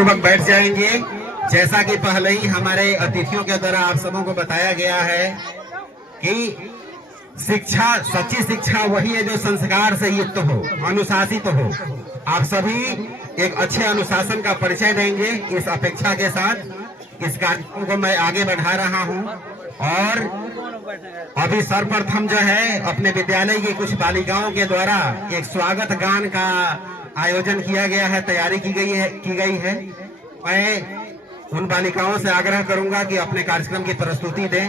पूर्वक बैठ जाएंगे। जैसा कि पहले ही हमारे अतिथियों के द्वारा आप सबों को बताया गया है कि शिक्षा, सच्ची शिक्षा वही है जो संस्कार से युक्त हो, अनुशासित हो। आप सभी एक अच्छे अनुशासन का परिचय देंगे। इस अपेक्षा के साथ इस कार्यक्रम को मैं आगे बढ़ा रहा हूं और अभी सर्वप्रथम जो है अपने विद्यालय की कुछ बालिकाओं के द्वारा एक स्वागत गान का आयोजन किया गया है, तैयारी की गई है। मैं उन बालिकाओं से आग्रह करूंगा कि अपने कार्यक्रम की प्रस्तुति दें।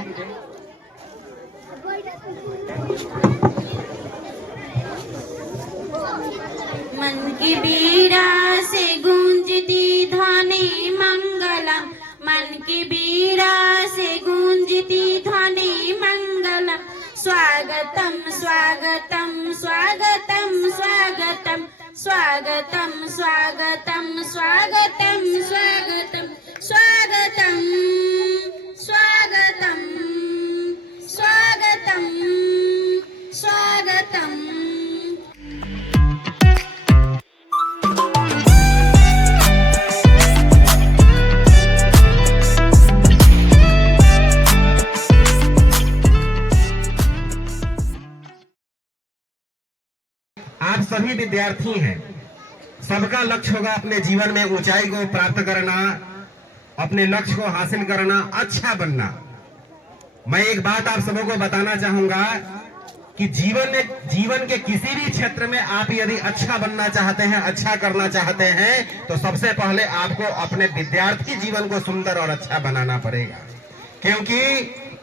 मन की बीड़ा से गूंजती ध्वनि मंगलम, मन की बीड़ा से गूंजती ध्वनि मंगलम। स्वागतम स्वागतम स्वागतम स्वागतम स्वागतम स्वागतम स्वागतम स्वागतम स्वागतम स्वागतम स्वागतम स्वागतम। आप सभी विद्यार्थी हैं, सबका लक्ष्य होगा अपने जीवन में ऊंचाई को प्राप्त करना, अपने लक्ष्य को हासिल करना, अच्छा बनना। मैं एक बात आप सबों को बताना चाहूंगा कि जीवन के किसी भी क्षेत्र में आप यदि अच्छा बनना चाहते हैं, अच्छा करना चाहते हैं, तो सबसे पहले आपको अपने विद्यार्थी जीवन को सुंदर और अच्छा बनाना पड़ेगा। क्योंकि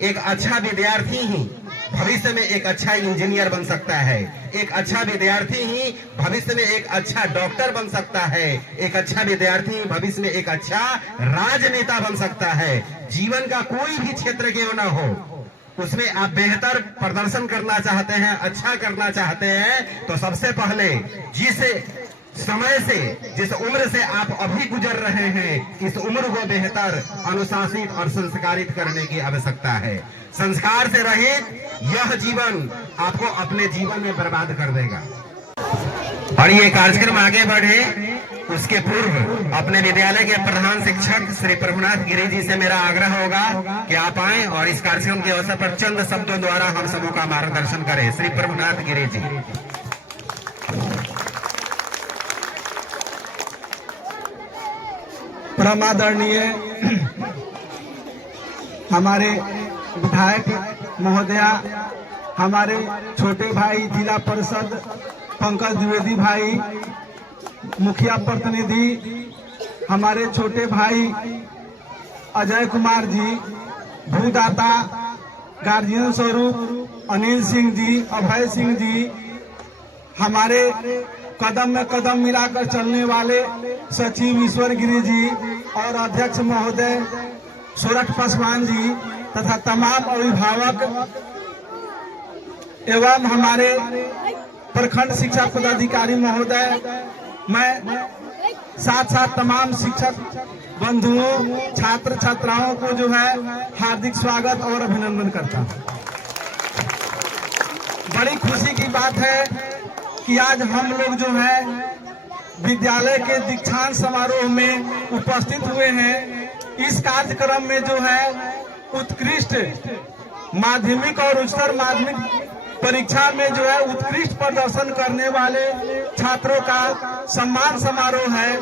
एक अच्छा विद्यार्थी ही भविष्य में एक अच्छा इंजीनियर बन सकता है, एक अच्छा विद्यार्थी ही भविष्य में एक अच्छा डॉक्टर बन सकता है, एक अच्छा विद्यार्थी भविष्य में एक अच्छा राजनेता बन सकता है। जीवन का कोई भी क्षेत्र क्यों ना हो, उसमें आप बेहतर प्रदर्शन करना चाहते हैं, अच्छा करना चाहते हैं, तो सबसे पहले जिस समय से, जिस उम्र से आप अभी गुजर रहे हैं, इस उम्र को बेहतर अनुशासित और संस्कारित करने की आवश्यकता है। संस्कार से रहित यह जीवन आपको अपने जीवन में बर्बाद कर देगा। और ये कार्यक्रम आगे बढ़े उसके पूर्व अपने विद्यालय के प्रधान शिक्षक श्री प्रभुनाथ गिरी जी से मेरा आग्रह होगा कि आप आएं और इस कार्यक्रम के अवसर पर चंद शब्दों द्वारा हम सबों का मार्गदर्शन करें। श्री प्रभुनाथ गिरी जी। परम आदरणीय हमारे विधायक महोदया, हमारे छोटे भाई जिला परिषद पंकज द्विवेदी भाई, मुखिया प्रतिनिधि हमारे छोटे भाई अजय कुमार जी, भूदाता गार्जियन स्वरूप अनिल सिंह जी, अभय सिंह जी, हमारे कदम में कदम मिलाकर चलने वाले सचिव ईश्वर गिरी जी और अध्यक्ष महोदय सोरठ पासवान जी तथा तमाम अभिभावक एवं हमारे प्रखंड शिक्षा पदाधिकारी महोदय, मैं साथ साथ तमाम शिक्षक बंधुओं, छात्र छात्राओं को जो है हार्दिक स्वागत और अभिनंदन करता हूं। बड़ी खुशी की बात है कि आज हम लोग जो है विद्यालय के दीक्षांत समारोह में उपस्थित हुए हैं। इस कार्यक्रम में जो है उत्कृष्ट माध्यमिक और उच्चतर माध्यमिक परीक्षा में जो है उत्कृष्ट प्रदर्शन करने वाले छात्रों का सम्मान समारोह है।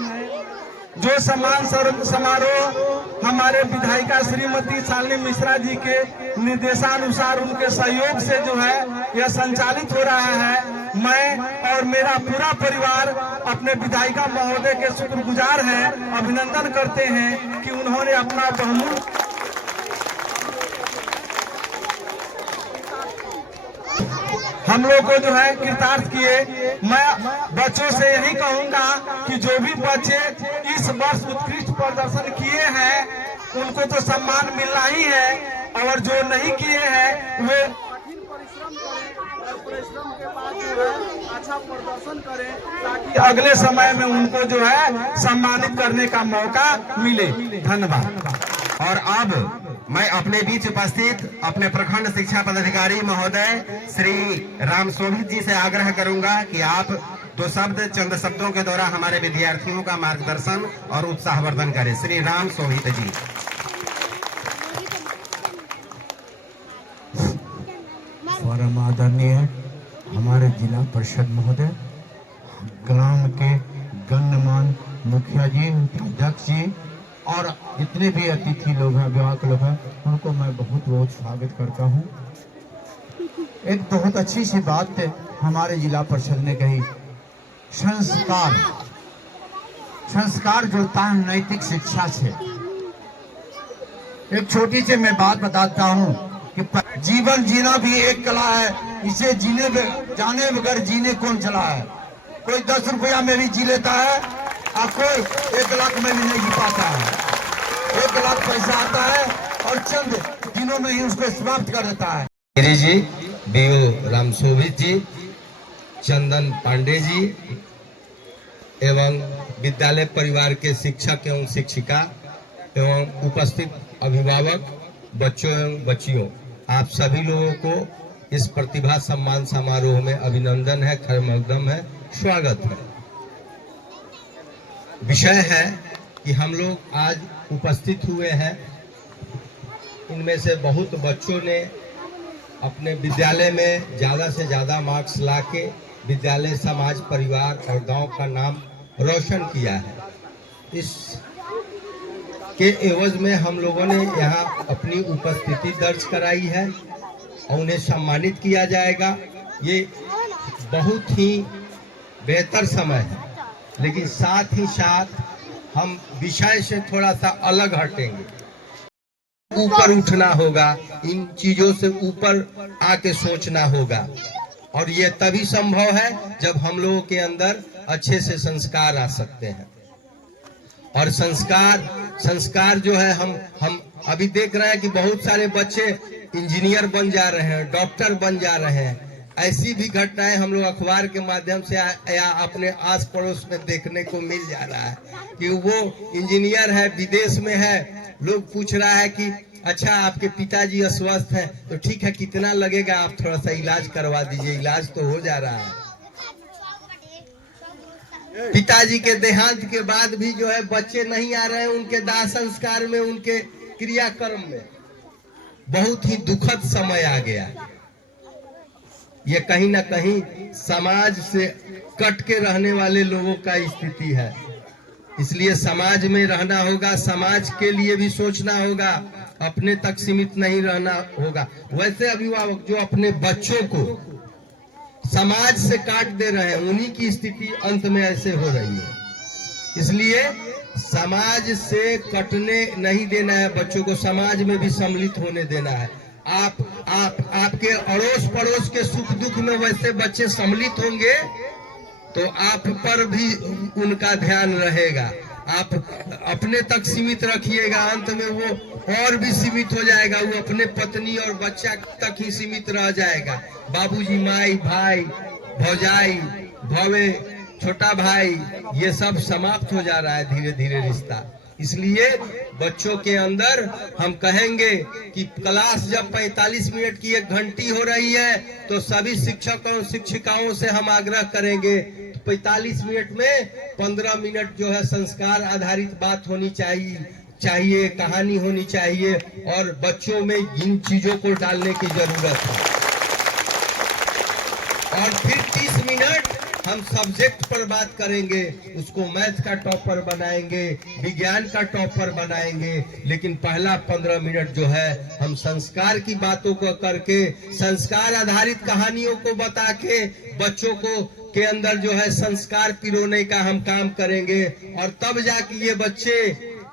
जो सम्मान समारोह हमारे विधायिका श्रीमती शालिनी मिश्रा जी के निर्देशानुसार, उनके सहयोग से जो है यह संचालित हो रहा है। मैं और मेरा पूरा परिवार अपने विधायिका महोदय के शुक्रगुजार हैं, अभिनंदन करते हैं कि उन्होंने अपना बहुमूल्य हम लोग को जो है कृतार्थ किए। मैं बच्चों से यही कहूंगा कि जो भी बच्चे इस वर्ष उत्कृष्ट प्रदर्शन किए हैं उनको तो सम्मान मिलना ही है, और जो नहीं किए हैं वे परिश्रम के बाद जो है अच्छा प्रदर्शन करें, ताकि अगले समय में उनको जो है सम्मानित करने का मौका मिले। धन्यवाद। और अब मैं अपने बीच उपस्थित अपने प्रखंड शिक्षा पदाधिकारी महोदय श्री राम शोभित जी से आग्रह करूंगा कि आप दो शब्द चंद शब्दों के द्वारा हमारे विद्यार्थियों का मार्गदर्शन और उत्साहवर्धन करें। श्री राम सोहित जी। परम आदरणीय हमारे जिला परिषद महोदय, ग्राम के गणमान्य मुखिया जी, अध्यक्ष जी और जितने भी अतिथि लोग हैं, अभिभावक लोग हैं, उनको मैं बहुत बहुत स्वागत करता हूं। एक बहुत अच्छी सी बात हमारे जिला परिषद ने कही, संस्कार जुड़ता है नैतिक शिक्षा से। एक छोटी सी मैं बात बताता हूं कि जीवन जीना भी एक कला है, इसे जाने बगैर जीने कौन चला है। कोई 10 रुपया में भी जी लेता है और कोई 1 लाख में भी नहीं जी पाता है। 1 लाख पैसा आता है और चंद दिनों में ही उसको समाप्त कर देता है। गिरी जी, बीओ रामशोभित जी, चंदन पांडे जी एवं विद्यालय परिवार के शिक्षक एवं शिक्षिका एवं उपस्थित अभिभावक, बच्चों एवं बच्चियों, आप सभी लोगों को इस प्रतिभा सम्मान समारोह में अभिनंदन है, खैरमकदम है, स्वागत है। विषय है कि हम लोग आज उपस्थित हुए हैं, इनमें से बहुत बच्चों ने अपने विद्यालय में ज़्यादा से ज़्यादा मार्क्स लाके विद्यालय, समाज, परिवार और गांव का नाम रोशन किया है। इस के एवज में हम लोगों ने यहाँ अपनी उपस्थिति दर्ज कराई है और उन्हें सम्मानित किया जाएगा। ये बहुत ही बेहतर समय है, लेकिन साथ ही साथ हम विषय से थोड़ा सा अलग हटेंगे। ऊपर उठना होगा, इन चीजों से ऊपर आके सोचना होगा, और ये तभी संभव है जब हम लोगों के अंदर अच्छे से संस्कार आ सकते हैं। और संस्कार जो है हम अभी देख रहे हैं कि बहुत सारे बच्चे इंजीनियर बन जा रहे हैं, डॉक्टर बन जा रहे हैं। ऐसी भी घटनाएं हम लोग अखबार के माध्यम से या अपने आस पड़ोस में देखने को मिल जा रहा है कि वो इंजीनियर है, विदेश में है। लोग पूछ रहा है कि अच्छा आपके पिताजी अस्वस्थ हैं, तो ठीक है, कितना लगेगा, आप थोड़ा सा इलाज करवा दीजिए। इलाज तो हो जा रहा है। पिताजी के देहांत के बाद भी जो है बच्चे नहीं आ रहे हैं उनके दाह संस्कार में, उनके क्रियाक्रम में। बहुत ही दुखद समय आ गया। ये कहीं ना कहीं समाज से कट के रहने वाले लोगों का स्थिति है। इसलिए समाज में रहना होगा, समाज के लिए भी सोचना होगा, अपने तक सीमित नहीं रहना होगा। वैसे अभिभावक जो अपने बच्चों को समाज से काट दे रहे हैं, उन्हीं की स्थिति अंत में ऐसे हो रही है। इसलिए समाज से कटने नहीं देना है, बच्चों को समाज में भी सम्मिलित होने देना है। आपके अड़ोस पड़ोस के सुख दुख में वैसे बच्चे सम्मिलित होंगे तो आप पर भी उनका ध्यान रहेगा। आप अपने तक सीमित रखिएगा, अंत में वो और भी सीमित हो जाएगा। वो अपने पत्नी और बच्चा तक ही सीमित रह जाएगा। बाबूजी, माई, भाई, भौजाई, भवे, छोटा भाई, ये सब समाप्त हो जा रहा है धीरे धीरे रिश्ता। इसलिए बच्चों के अंदर हम कहेंगे कि क्लास जब 45 मिनट की 1 घंटी हो रही है तो सभी शिक्षकों और शिक्षिकाओं से हम आग्रह करेंगे 45 मिनट में 15 मिनट जो है संस्कार आधारित बात होनी चाहिए, कहानी होनी चाहिए, और बच्चों में इन चीजों को डालने की जरूरत है। और फिर 30 मिनट हम सब्जेक्ट पर बात करेंगे, उसको मैथ का टॉपर बनाएंगे, विज्ञान का टॉपर बनाएंगे। लेकिन पहला 15 मिनट जो है हम संस्कार की बातों को करके, संस्कार आधारित कहानियों को बता के बच्चों को के अंदर जो है संस्कार पिरोने का हम काम करेंगे। और तब जाके ये बच्चे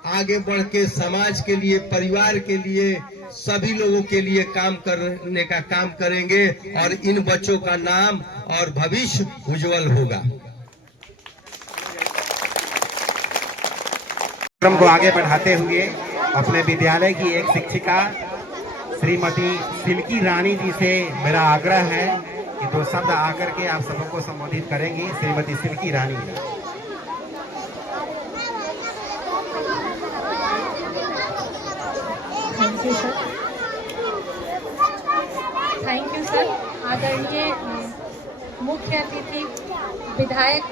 आगे बढ़ के समाज के लिए, परिवार के लिए, सभी लोगों के लिए काम करने का काम करेंगे और इन बच्चों का नाम और भविष्य उज्जवल होगा। कार्यक्रम को आगे बढ़ाते हुए अपने विद्यालय की एक शिक्षिका श्रीमती सिल्की रानी जी से मेरा आग्रह है कि 2 शब्द आकर के आप सबको संबोधित करेंगी। Shrimati Silky Rani ji. Thank you sir. आदरणीय मुख्य अतिथि विधायक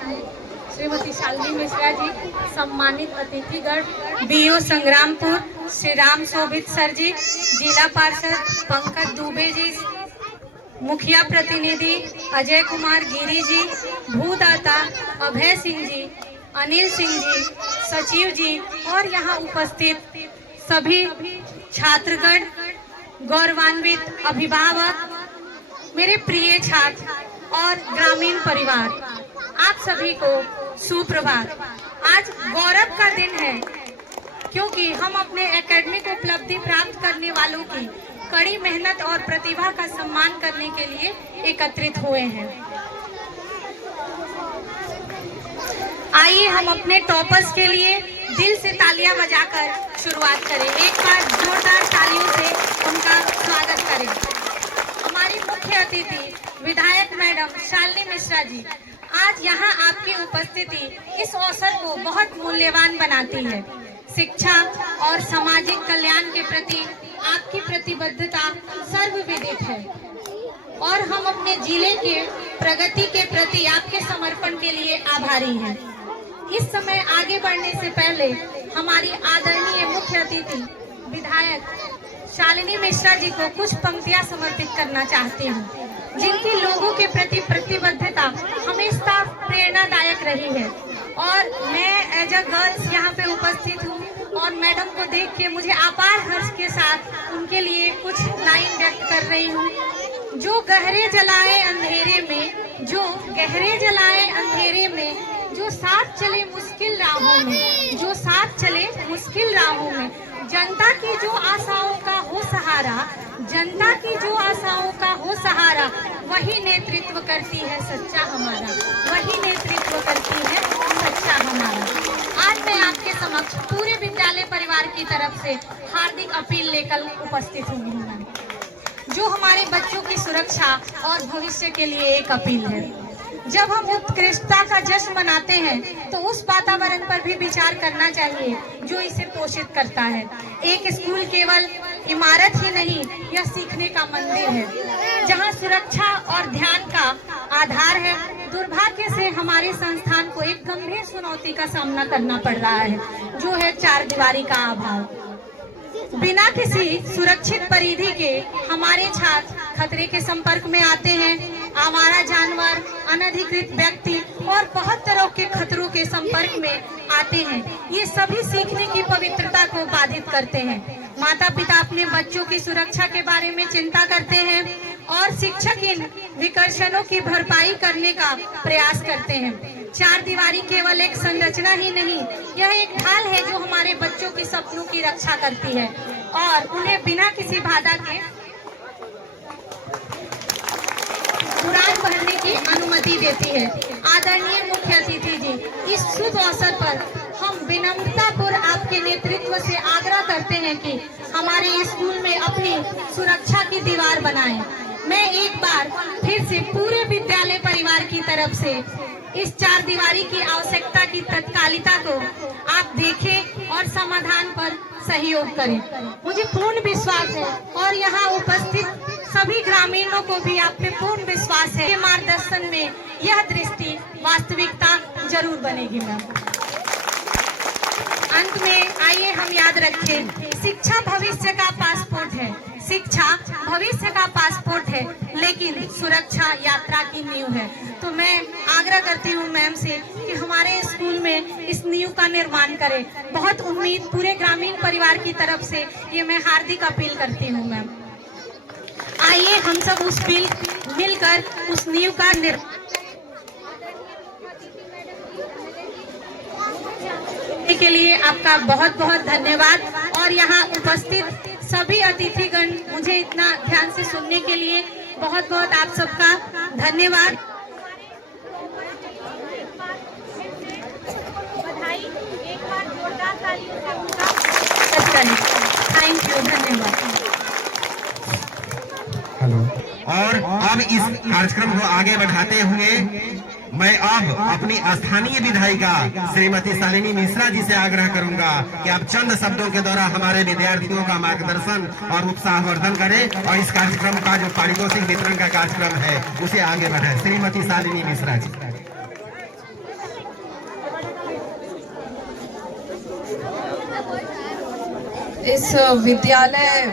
श्रीमती शालिनी मिश्रा जी, सम्मानित अतिथिगण, बीओ संग्रामपुर श्री राम शोभित सर जी, जिला पार्षद पंकज दुबे जी, मुखिया प्रतिनिधि अजय कुमार गिरी जी, भूदाता अभय सिंह जी, अनिल सिंह जी, सचिव जी और यहाँ उपस्थित सभी छात्रगण, गौरवान्वित अभिभावक, मेरे प्रिय छात्र और ग्रामीण परिवार, आप सभी को सुप्रभात। आज गौरव का दिन है क्योंकि हम अपने एकेडमिक उपलब्धि प्राप्त करने वालों की कड़ी मेहनत और प्रतिभा का सम्मान करने के लिए एकत्रित हुए हैं। आइए हम अपने टॉपर्स के लिए दिल से तालियां बजाकर शुरुआत करें। एक बार जोरदार तालियों से उनका स्वागत करें। हमारी मुख्य अतिथि विधायक मैडम शालिनी मिश्रा जी, आज यहाँ आपकी उपस्थिति इस अवसर को बहुत मूल्यवान बनाती है। शिक्षा और सामाजिक कल्याण के प्रति आपकी प्रतिबद्धता सर्वविदित है और हम अपने जिले के प्रगति के प्रति आपके समर्पण के लिए आभारी हैं। इस समय आगे बढ़ने से पहले हमारी आदरणीय मुख्य अतिथि विधायक शालिनी मिश्रा जी को कुछ पंक्तियां समर्पित करना चाहती हूँ, जिनकी लोगों के प्रति प्रतिबद्धता हमेशा प्रेरणादायक रही है। और मैं एज अ गर्ल्स यहाँ पे उपस्थित हूँ और मैडम को देख के मुझे अपार हर्ष के साथ उनके लिए कुछ लाइन व्यक्त कर रही हूँ। जो गहरे जलाए अंधेरे में, जो गहरे जलाए अंधेरे में, जो साथ चले मुश्किल राहों में, जो साथ चले मुश्किल राहों में, जनता की जो आशाओं का हो सहारा, जनता की जो आशाओं का हो सहारा, वही नेतृत्व करती है सच्चा हमारा, वही नेतृत्व करती है सच्चा हमारा। आज मैं आपके समक्ष पूरे विद्यालय परिवार की तरफ से हार्दिक अपील लेकर उपस्थित हुई हूँ, जो हमारे बच्चों की सुरक्षा और भविष्य के लिए एक अपील है। जब हम उत्कृष्टता का जश्न मनाते हैं तो उस वातावरण पर भी विचार करना चाहिए जो इसे पोषित करता है। एक स्कूल केवल इमारत ही नहीं, यह सीखने का मंदिर है जहां सुरक्षा और ध्यान का आधार है। दुर्भाग्य से हमारे संस्थान को एक गंभीर चुनौती का सामना करना पड़ रहा है, जो है चार दीवारी का अभाव। बिना किसी सुरक्षित परिधि के हमारे छात्र खतरे के संपर्क में आते हैं। आवारा जानवर, अनधिकृत व्यक्ति और बहुत तरह के खतरों के संपर्क में आते हैं। ये सभी सीखने की पवित्रता को बाधित करते हैं। माता पिता अपने बच्चों की सुरक्षा के बारे में चिंता करते हैं और शिक्षक इन विकर्षणों की भरपाई करने का प्रयास करते हैं। चार दीवारी केवल एक संरचना ही नहीं, यह एक ढाल है जो हमारे बच्चों के सपनों की रक्षा करती है और उन्हें बिना किसी बाधा के उड़ान भरने की अनुमति देती है। आदरणीय मुख्य अतिथि जी, इस शुभ अवसर पर हम विनम्रतापूर्वक आपके नेतृत्व से आग्रह करते हैं कि हमारे स्कूल में अपनी सुरक्षा की दीवार बनाएं। मैं एक बार फिर से पूरे विद्यालय परिवार की तरफ से इस चार दीवारी की आवश्यकता की तत्कालिता को आप देखें और समाधान पर सहयोग करें। मुझे पूर्ण विश्वास है और यहाँ उपस्थित सभी ग्रामीणों को भी आप पे पूर्ण विश्वास है कि मार्गदर्शन में यह दृष्टि वास्तविकता जरूर बनेगी। मैम, अंत में आइए हम याद रखें, शिक्षा भविष्य का पासपोर्ट है। शिक्षा भविष्य का पासपोर्ट है, लेकिन सुरक्षा यात्रा की नींव है। तो मैं आग्रह करती हूँ मैम से कि हमारे स्कूल में इस नींव का निर्माण करें। बहुत उम्मीद पूरे ग्रामीण परिवार की तरफ से ये मैं हार्दिक अपील करती हूँ। मैम, आइए हम सब उस मिलकर उस नींव का निर्माण के लिए आपका बहुत बहुत धन्यवाद। और यहाँ उपस्थित सभी अतिथिगण, मुझे इतना ध्यान से सुनने के लिए बहुत बहुत आप सबका धन्यवाद। बधाई, एक बार जोरदार तालियों से उनका थैंक यू, धन्यवाद। हेलो। और अब इस कार्यक्रम को आगे बढ़ाते हुए मैं अब अपनी स्थानीय विधायिका श्रीमती शालिनी मिश्रा जी से आग्रह करूंगा कि आप चंद शब्दों के द्वारा हमारे विद्यार्थियों का मार्गदर्शन और उत्साहवर्धन करें और इस कार्यक्रम का जो पारितोषिक वितरण का कार्यक्रम है उसे आगे बढ़ाएं। श्रीमती शालिनी मिश्रा जी। इस विद्यालय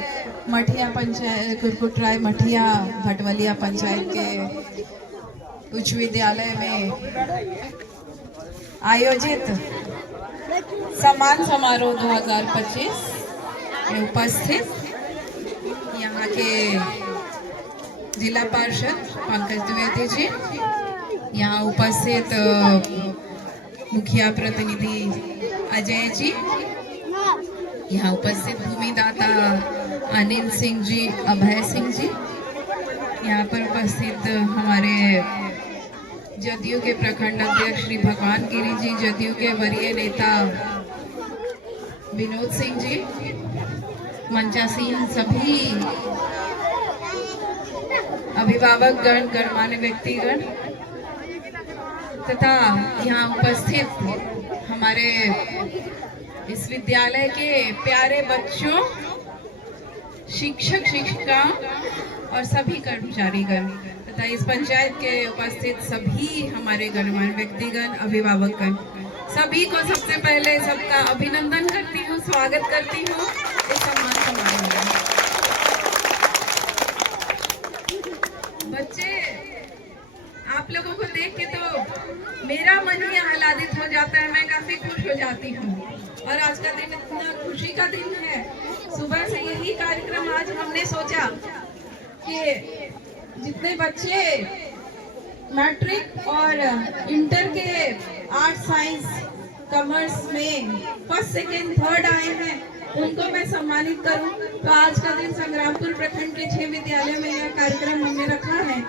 मठिया पंचायत कुरकुटराय मठिया भटवलिया पंचायत के उच्च विद्यालय में आयोजित सम्मान समारोह 2025 में उपस्थित यहाँ के जिला पार्षद पंकज द्विवेदी जी, यहाँ उपस्थित मुखिया प्रतिनिधि अजय जी, यहाँ उपस्थित भूमिदाता अनिल सिंह जी, अभय सिंह जी, यहाँ पर उपस्थित हमारे जदयू के प्रखंड अध्यक्ष श्री भगवान गिरी जी, जदयू के वरीय नेता विनोद सिंह जी, मंचासीन सभी अभिभावक गण, गणमान्य व्यक्तिगण तथा यहाँ उपस्थित हमारे इस विद्यालय के प्यारे बच्चों, शिक्षक शिक्षिकाओं और सभी कर्मचारीगण तथा इस पंचायत के उपस्थित सभी हमारे गणमान्य व्यक्तिगण, अभिभावकगण, सभी को सबसे पहले सबका अभिनंदन करती हूँ, स्वागत करती हूँ इस सम्मान समारोह में। बच्चे, आप लोगों को देख के तो मेरा मन ही आह्लादित हो जाता है, मैं काफी खुश हो जाती हूँ। और आज का दिन इतना खुशी का दिन है। सुबह से यही कार्यक्रम आज हमने सोचा कि जितने बच्चे मैट्रिक और इंटर के आर्ट साइंस कॉमर्स में फर्स्ट सेकेंड थर्ड आए हैं उनको मैं सम्मानित करूं। तो आज का दिन संग्रामपुर प्रखंड के 6 विद्यालय में यह कार्यक्रम हमने रखा है।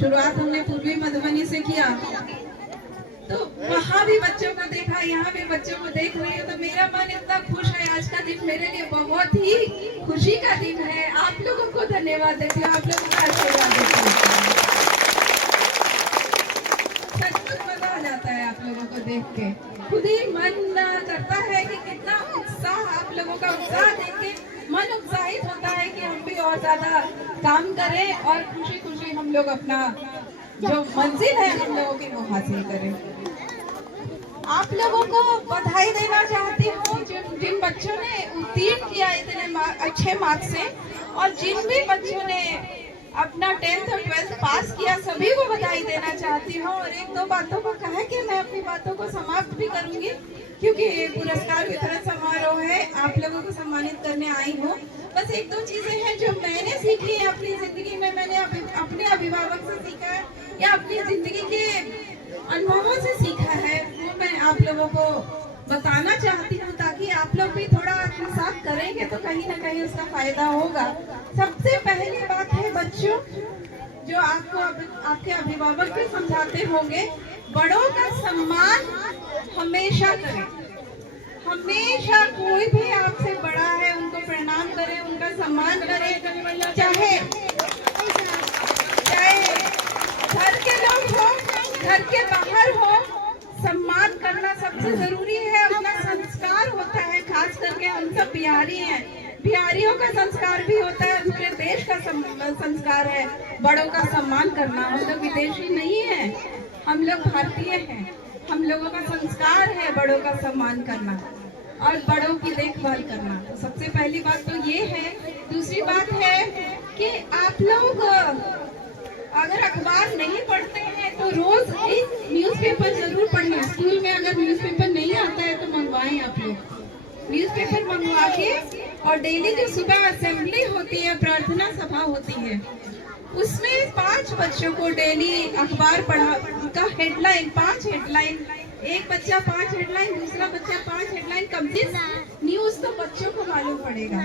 शुरुआत हमने पूर्वी मधुबनी से किया, तो वहाँ भी बच्चों को देखा, यहाँ भी बच्चों को देख रही हूँ, तो मेरा मन इतना खुश है। आज का दिन मेरे लिए बहुत ही खुशी का दिन है। आप लोगों को धन्यवाद देती हूँ, आप लोगों का आशीर्वाद देती हूँ। सचमुच मजा आ जाता है आप लोगों को देख के, खुद ही मन करता है कि कितना उत्साह, आप लोगों का उत्साह देख के मन उत्साहित होता है कि हम भी और ज्यादा काम करें और खुशी खुशी हम लोग अपना जो मंजिल है हम लोगों की वो हासिल करें। आप लोगों को बधाई देना चाहती हूँ जिन बच्चों ने उत्तीर्ण किया इतने अच्छे मार्क्स से, और जिन भी बच्चों ने अपना 10th और 12th पास किया, सभी को बधाई देना चाहती हूँ। और एक दो बातों को कह के मैं अपनी बातों को समाप्त भी करूंगी, क्योंकि ये पुरस्कार वितरण समारोह है, आप लोगों को सम्मानित करने आई हूँ। बस एक दो चीजें हैं जो मैंने सीखी है अपनी जिंदगी में, मैंने अपने अभिभावक से सीखा है या अपनी जिंदगी के अनुभवों से सीखा है, वो मैं आप लोगों को बताना चाहती हूँ, ताकि आप लोग भी थोड़ा आत्मसात करेंगे तो कहीं ना कहीं उसका फायदा होगा। सबसे पहली बात है बच्चों, जो आपको आपके अभिभावक भी समझाते होंगे, बड़ों का सम्मान हमेशा करें। हमेशा कोई भी आपसे बड़ा है उनको प्रणाम करें, उनका सम्मान करें, चाहे घर के लोग हो, घर के बाहर हो, सम्मान करना सबसे जरूरी है। अपना संस्कार होता है, खास करके हम सब बिहारी हैं, बिहारियों का संस्कार भी होता है, पूरे देश का संस्कार है बड़ों का सम्मान करना। हम लोग विदेशी नहीं है, हम लोग भारतीय हैं, हम लोगों का संस्कार है बड़ों का सम्मान करना और बड़ों की देखभाल करना। तो सबसे पहली बात तो ये है। दूसरी बात है कि आप लोग अगर अखबार नहीं पढ़ते हैं तो रोज एक न्यूज़पेपर जरूर पढ़िए। स्कूल में अगर न्यूज़पेपर नहीं आता है तो मंगवाएं आप लोग, न्यूज़पेपर मंगवा के। और डेली जो सुबह असेंबली होती है, प्रार्थना सभा होती है, उसमें 5 बच्चों को डेली अखबार पढ़ा का हेडलाइन, 5 हेडलाइन, एक बच्चा 5 हेडलाइन, दूसरा बच्चा 5 हेडलाइन, कम से न्यूज़ तो बच्चों को मालूम पड़ेगा।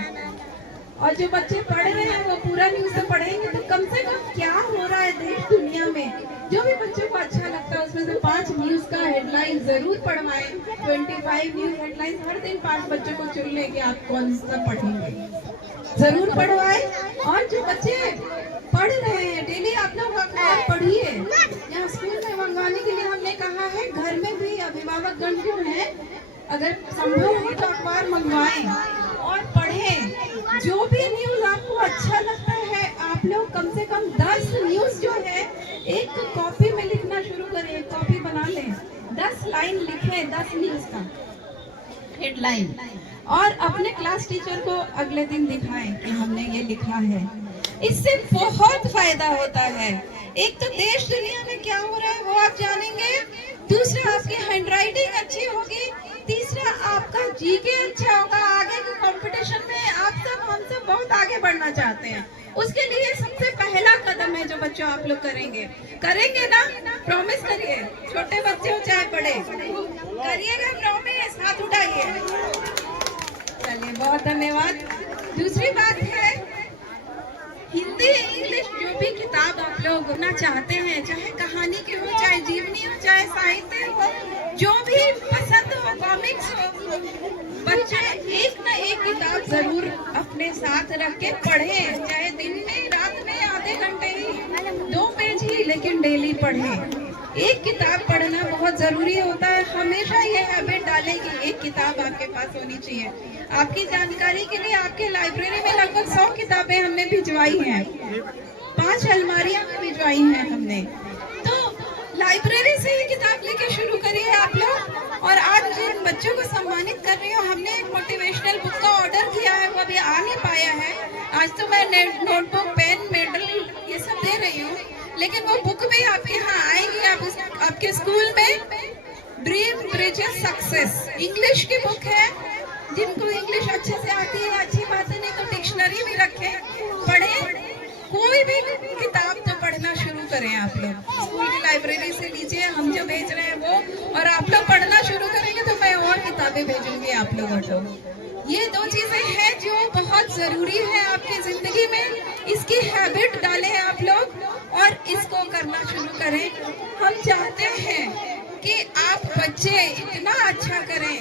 और जो बच्चे पढ़ रहे हैं वो पूरा न्यूज़ तो पढ़ेंगे, तो कम से कम क्या हो रहा है देश दुनिया में, जो भी बच्चों को अच्छा लगता है उसमें से 5 न्यूज़ का हेडलाइन जरूर पढ़वाएं। 25 न्यूज़ हेडलाइन हर दिन 5 बच्चों को चुन लें कि आप कौन सा पढ़ेंगे, जरूर पढ़वाएं। और जो बच्चे पढ़ रहे हैं डेली, आप लोग अखबार पढ़िए। यहाँ स्कूल में मंगवाने के लिए हमने कहा है, घर में भी अभिभावक गण जो है अगर संभव हो तो अखबार मंगवाएं और पढ़ें। जो भी न्यूज़ आपको अच्छा लगता है, आप लोग कम से कम 10 न्यूज़ जो है एक कॉपी में लिखना शुरू करें, एक कॉपी बना लें, 10 लाइन लिखें 10 न्यूज़ का। हेडलाइन और अपने क्लास टीचर को अगले दिन दिखाएं कि हमने ये लिखा है। इससे बहुत फायदा होता है। एक तो देश दुनिया में क्या हो रहा है वो आप जानेंगे, दूसरा आपकी हैंडराइटिंग अच्छी होगी, तीसरा आपका जीके अच्छा होगा। आगे के कंपटीशन में आप सब हम सब बहुत आगे बढ़ना चाहते हैं, उसके लिए सबसे पहला कदम है जो बच्चों आप लोग करेंगे ना, प्रॉमिस करिए, छोटे बच्चे हो चाहे बड़े, करिएगा प्रॉमिस, हाथ उठाइए। चलिए बहुत धन्यवाद। दूसरी बात है हिंदी इंग्लिश जो भी किताब आप लोग पढ़ना चाहते हैं, चाहे कहानी की हो, चाहे जीवनी हो, चाहे साहित्य हो, जो भी पसंद हो, कॉमिक्स हो, बच्चे एक न एक किताब जरूर अपने साथ रख के पढ़ें, चाहे दिन में रात में आधे घंटे ही, 2 पेज ही, लेकिन डेली पढ़ें। एक किताब पढ़ना बहुत जरूरी होता है। हमेशा ये हैबिट डालें कि एक किताब आपके पास होनी चाहिए। आपकी जानकारी के लिए आपके लाइब्रेरी में लगभग 100 किताबें हमने भिजवाई हैं, 5 अलमारियां में भिजवाई हैं हमने। तो लाइब्रेरी से ही किताब लेके शुरू करिए आप लोग। और आज जिन बच्चों को सम्मानित कर रही हूँ, हमने एक मोटिवेशनल बुक का ऑर्डर किया है, वो अभी आ नहीं पाया है। आज तो मैं नोटबुक, पेन, मेडल ये सब दे रही हूँ, लेकिन वो बुक भी आपके यहाँ आएगी। आपके स्कूल में ड्रीम ब्रिजेस सक्सेस इंग्लिश की बुक है। जिनको इंग्लिश अच्छे से आती है अच्छी बात है, नहीं तो डिक्शनरी भी रखें, पढ़ें। कोई भी किताब तो पढ़ना शुरू करें आप लोग, स्कूल की लाइब्रेरी से लीजिए, हम जो भेज रहे हैं वो, और आप लोग पढ़ना शुरू करेंगे तो मैं और किताबें भेजूंगी आप लोगों को। ये 2 चीजें हैं जो बहुत जरूरी है आपकी जिंदगी में। इसकी हैबिट डालें आप लोग और इसको करना शुरू करें। हम चाहते हैं कि आप बच्चे इतना अच्छा करें,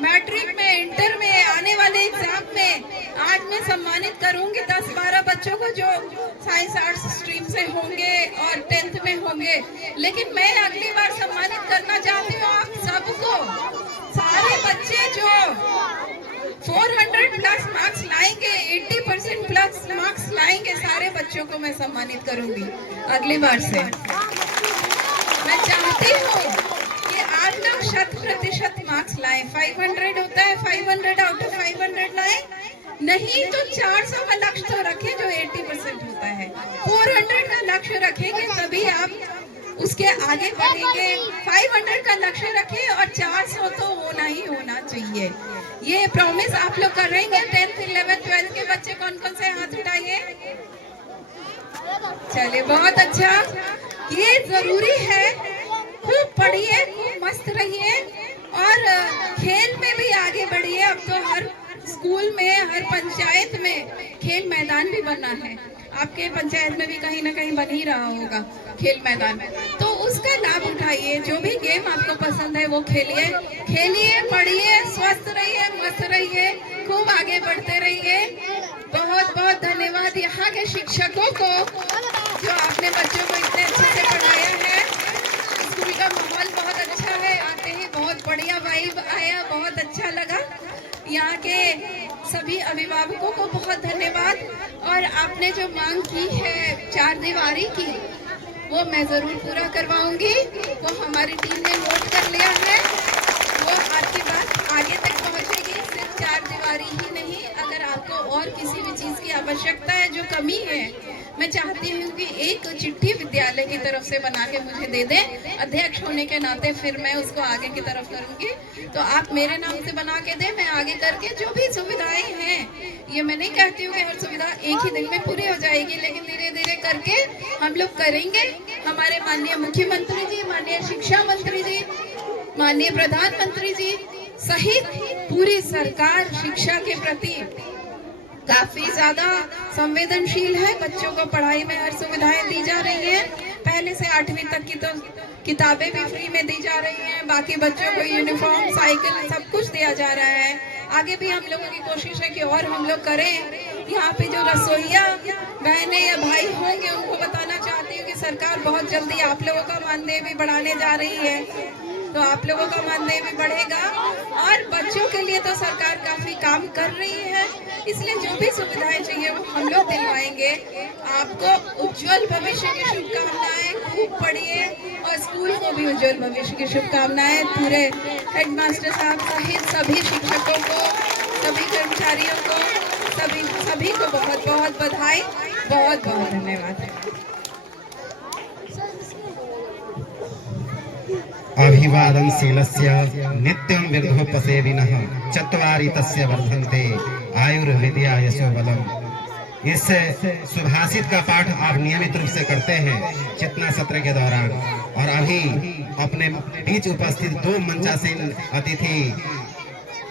मैट्रिक में, इंटर में, आने वाले एग्जाम में। आज मैं सम्मानित करूंगी 10-12 बच्चों को जो साइंस आर्ट्स स्ट्रीम से होंगे और 10th में होंगे, लेकिन मैं अगली बार सम्मानित करना चाहती हूँ आप सबको। सारे बच्चे जो 400 प्लस मार्क्स लाएंगे, 80% प्लस मार्क्स लाएंगे, सारे बच्चों को मैं सम्मानित करूंगी अगली बार से। मैं चाहती हूँ कि आप लोग 100% मार्क्स लाएं। 500 होता है, 500 आउट ऑफ 500 लाएं, नहीं तो 400 का लक्ष्य तो रखें जो 80% होता है। 400 का लक्ष्य रखेंगे तभी आप उसके आगे बढ़ेंगे। 500 का लक्ष्य रखें और 400 तो होना ही होना चाहिए। ये प्रॉमिस आप लोग करेंगे। 10th, 11th, 12th के बच्चे कौन कौन से हाथ उठाइए। चलिए बहुत अच्छा, ये जरूरी है। खूब पढ़िए, खूब मस्त रहिए और खेल में भी आगे बढ़िए। अब तो हर स्कूल में, हर पंचायत में खेल मैदान भी बना है। आपके पंचायत में भी कहीं ना कहीं बन ही रहा होगा खेल मैदान, तो उसका लाभ उठाइए। जो भी गेम आपको पसंद है वो खेलिए, पढ़िए, स्वस्थ रहिए, मस्त रहिए, खूब आगे बढ़ते रहिए। बहुत बहुत धन्यवाद यहाँ के शिक्षकों को जो आपने बच्चों को इतने अच्छे से पढ़ाया है। स्कूल का माहौल बहुत अच्छा है, आते ही बहुत बढ़िया वाइब आया, बहुत अच्छा लगा। यहाँ के सभी अभिभावकों को बहुत धन्यवाद। और आपने जो मांग की है 4 दीवारी की, वो मैं जरूर पूरा करवाऊंगी। वो हमारी टीम ने नोट कर लिया है, वो आपकी बात आगे तक पहुंचेगी। सिर्फ 4 दीवारी ही नहीं, अगर आपको और किसी भी चीज की आवश्यकता है, जो कमी है, मैं चाहती हूँ कि एक चिट्ठी विद्यालय की तरफ से बना के मुझे दे दें। अध्यक्ष होने के नाते फिर मैं उसको आगे की तरफ करूंगी, तो आप मेरे नाम से बना के दें, मैं आगे करके जो भी सुविधाएं हैं, ये मैं नहीं कहती हूँ कि हर सुविधा एक ही दिन में पूरी हो जाएगी, लेकिन धीरे धीरे करके हम लोग करेंगे। हमारे माननीय मुख्यमंत्री जी, माननीय शिक्षा मंत्री जी, माननीय प्रधानमंत्री जी सहित पूरी सरकार शिक्षा के प्रति काफी ज्यादा संवेदनशील है। बच्चों को पढ़ाई में हर सुविधाएं दी जा रही है। पहले से 8वीं तक की तो किताबें भी फ्री में दी जा रही हैं, बाकी बच्चों को यूनिफॉर्म, साइकिल सब कुछ दिया जा रहा है। आगे भी हम लोगों की कोशिश है कि और हम लोग करें। यहाँ पे जो रसोइया बहनें या भाई होंगे उनको बताना चाहती हूँ कि सरकार बहुत जल्दी आप लोगों का मानदेय भी बढ़ाने जा रही है। तो आप लोगों का मानदेय भी बढ़ेगा। और बच्चों के लिए तो सरकार काफी काम कर रही है, इसलिए जो भी सुविधाएं चाहिए वो हम लोग दिलवाएंगे। आपको उज्जवल भविष्य की शुभकामनाएं, खूब पढ़िए और स्कूल को भी उज्जवल भविष्य की शुभकामनाएं। पूरे हेडमास्टर साहब सहित सभी शिक्षकों को, सभी कर्मचारियों को, सभी को बहुत बहुत बधाई, बहुत बहुत धन्यवाद। अभिवादनशीलस्य नित्यं विर्धोपसेविनः चत्वारि तस्य वर्धन्ते आयुर्विद्या यशो बलम्। इस सुभाषित का पाठ आप नियमित रूप से करते हैं चेतना सत्र के दौरान। और अभी अपने बीच उपस्थित 2 मंचासीन अतिथि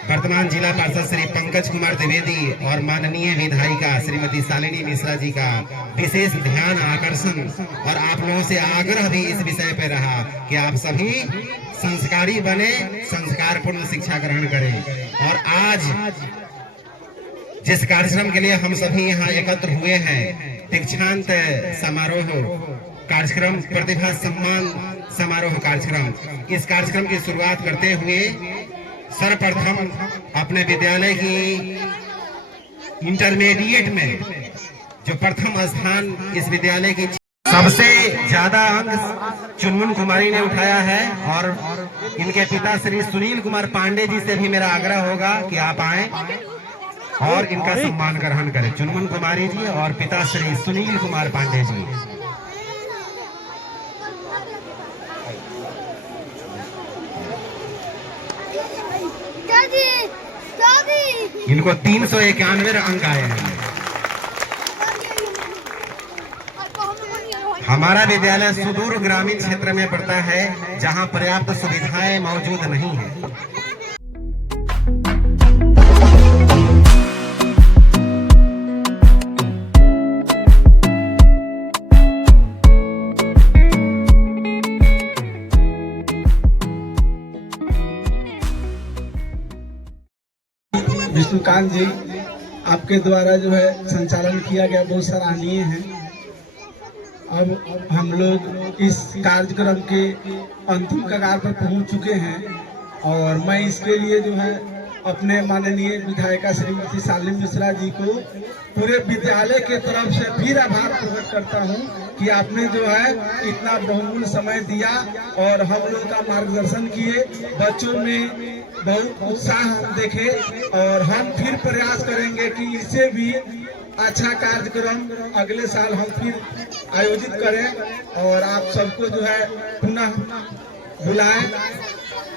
वर्तमान जिला पार्षद श्री पंकज कुमार द्विवेदी और माननीय विधायिका श्रीमती शालिनी मिश्रा जी का विशेष ध्यान आकर्षण और आप लोगों से आग्रह भी इस विषय पर रहा कि आप सभी संस्कारी बने, संस्कारपूर्ण शिक्षा ग्रहण करें। और आज जिस कार्यक्रम के लिए हम सभी यहाँ एकत्र हुए हैं, दीक्षांत समारोह कार्यक्रम, प्रतिभा सम्मान समारोह कार्यक्रम, इस कार्यक्रम की शुरुआत करते हुए सर्वप्रथम अपने विद्यालय की इंटरमीडिएट में जो प्रथम स्थान इस विद्यालय की सबसे ज्यादा अंक चुनमुन कुमारी ने उठाया है। और इनके पिता श्री सुनील कुमार पांडे जी से भी मेरा आग्रह होगा कि आप आए और इनका सम्मान ग्रहण करें। चुनमुन कुमारी जी और पिता श्री सुनील कुमार पांडे जी। इनको 391 अंक आए हैं। हमारा विद्यालय सुदूर ग्रामीण क्षेत्र में पड़ता है जहां पर्याप्त सुविधाएं मौजूद नहीं है। विष्णुकांत जी, आपके द्वारा जो है संचालन किया गया बहुत सराहनीय है। अब हम लोग इस कार्यक्रम के अंतिम कगार पर पहुंच चुके हैं और मैं इसके लिए जो है अपने माननीय विधायिका श्रीमती शालिनी मिश्रा जी को पूरे विद्यालय के तरफ से फिर आभार प्रकट करता हूं कि आपने जो है इतना बहुमूल्य समय दिया और हम लोग का मार्गदर्शन किए। बच्चों में बहुत उत्साह हम देखे और हम फिर प्रयास करेंगे कि इससे भी अच्छा कार्यक्रम अगले साल हम फिर आयोजित करें और आप सबको जो है पुनः बुलाएं।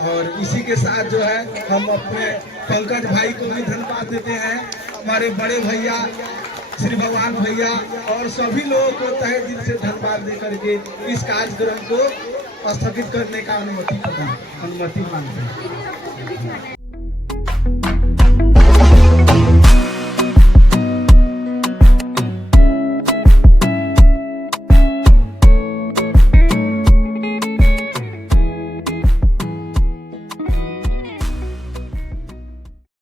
और इसी के साथ जो है हम अपने पंकज भाई को भी धन्यवाद देते हैं, हमारे बड़े भैया श्री भगवान भैया और सभी लोगों को तहे दिल से धन्यवाद दे करके इस कार्यक्रम को स्थगित करने का अनुमति मांगते हैं।